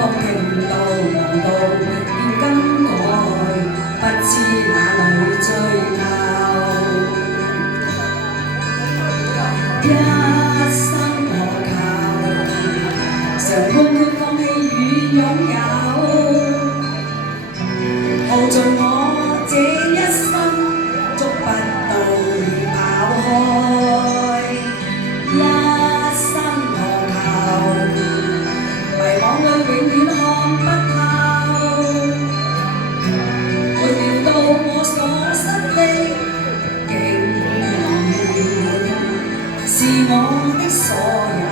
覺停到望到變更改，不知哪裏追究。一生何求，常判決放棄與擁有，耗盡我這一生，捉不到跑開。一生何求，迷惘裏永遠看不透，沒料到我所失的，竟然是我的所有。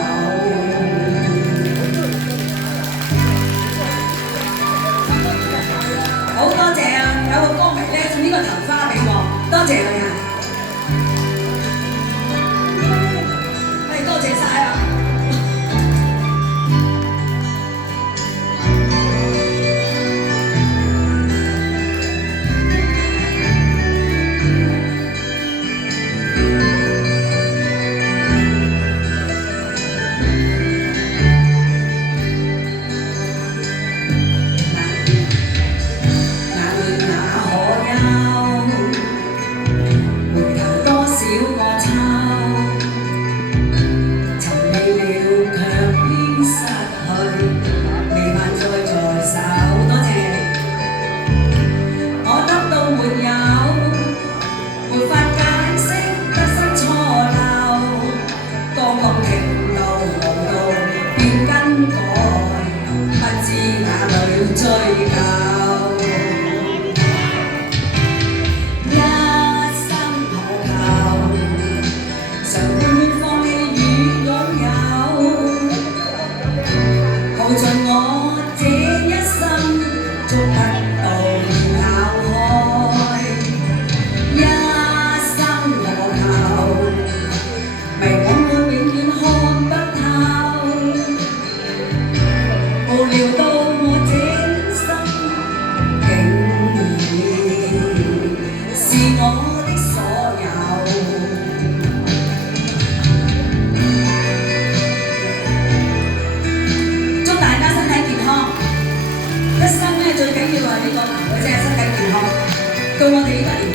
好多謝啊！有個歌迷咧送呢個頭花俾我，多謝佢啊！多謝晒啊！追究，一生何求，常會放棄與擁有，耗盡我這一生，捉不到跑開。一生何求，迷惘裏永遠看不透，無聊到我這我的所有，祝大家身體健康。一生咧最緊要係呢個求嘅啫，身體健康。到我哋呢個年